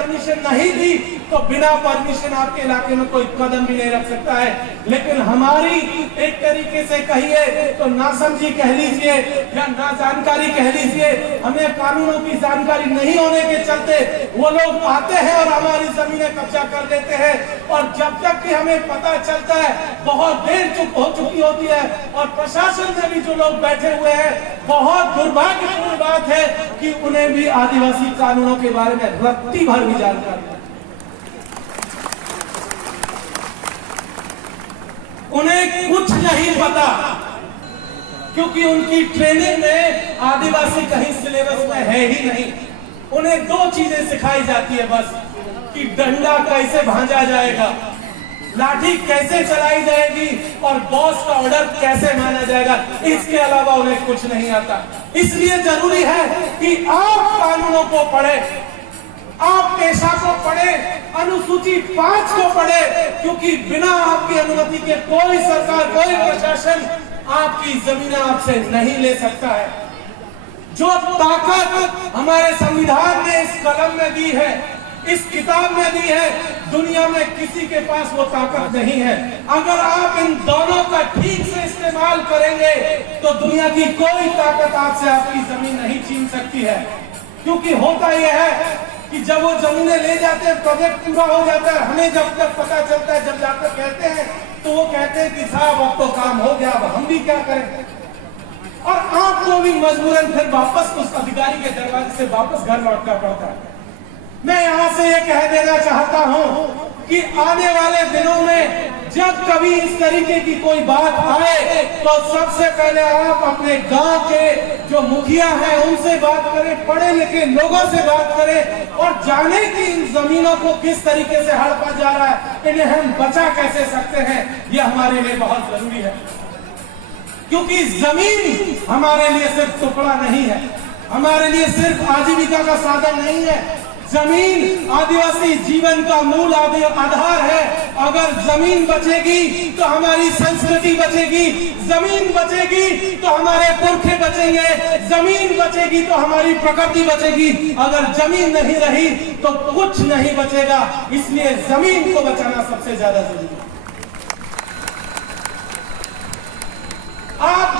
Permission नहीं दी तो बिना परमिशन आपके इलाके में कोई कदम भी नहीं रख सकता है। लेकिन हमारी एक तरीके से कहिए तो नासमझी कह लीजिए या ना जानकारी कह लीजिए, हमें कानूनों की जानकारी नहीं होने के चलते वो लोग आते हैं और हमारी जमीनें कब्जा कर लेते हैं। और जब तक कि हमें पता चलता है बहुत देर चुप हो चुकी होती है। और प्रशासन में भी जो लोग बैठे हुए हैं, बहुत दुर्भाग्यपूर्ण बात है कि उन्हें भी आदिवासी कानूनों के बारे में रत्ती भर भी जानकारी है। उन्हें कुछ नहीं पता, क्योंकि उनकी ट्रेनिंग में आदिवासी कहीं सिलेबस में है ही नहीं। उन्हें दो चीजें सिखाई जाती है बस, कि डंडा कैसे भांजा जाएगा, लाठी कैसे चलाई जाएगी और बॉस का ऑर्डर कैसे माना जाएगा। इसके अलावा उन्हें कुछ नहीं आता। इसलिए जरूरी है कि आप कानूनों को पढ़े, आप पेशा को पढ़े, अनुसूची 5 को पढ़े, क्योंकि बिना आपकी अनुमति के कोई सरकार, कोई प्रशासन आपकी जमीन आपसे नहीं ले सकता है। जो ताकत हमारे संविधान ने इस कलम में दी है, इस किताब में दी है, दुनिया में किसी के पास वो ताकत नहीं है। अगर आप इन दोनों का ठीक से इस्तेमाल करेंगे तो दुनिया की कोई ताकत आपसे आपकी जमीन नहीं छीन सकती है। क्योंकि होता यह है कि जब वो जमीनें ले जाते हैं, प्रोजेक्ट पूरा हो जाता है, हमें जब तक पता चलता है, जब जाकर कहते हैं तो वो कहते हैं कि साहब अब तो काम हो गया, अब हम भी क्या करें। और आपको भी मजबूरन फिर वापस उस अधिकारी के दरवाजे से वापस घर लौटना पड़ता है। मैं यहाँ से ये कह देना चाहता हूँ कि आने वाले दिनों में जब कभी इस तरीके की कोई बात आए तो सबसे पहले आप अपने गांव के जो मुखिया हैं उनसे बात करें, पढ़े लिखे लोगों से बात करें और जाने कि इन जमीनों को किस तरीके से हड़पा जा रहा है, इन्हें हम बचा कैसे सकते हैं। यह हमारे लिए बहुत जरूरी है, क्योंकि जमीन हमारे लिए सिर्फ टुकड़ा नहीं है, हमारे लिए सिर्फ आजीविका का साधन नहीं है। जमीन आदिवासी जीवन का मूल आधार है। अगर जमीन बचेगी तो हमारी संस्कृति बचेगी, जमीन बचेगी तो हमारे पुरखे बचेंगे, जमीन बचेगी तो हमारी प्रकृति बचेगी। अगर जमीन नहीं रही तो कुछ नहीं बचेगा। इसलिए जमीन को बचाना सबसे ज्यादा जरूरी है। आप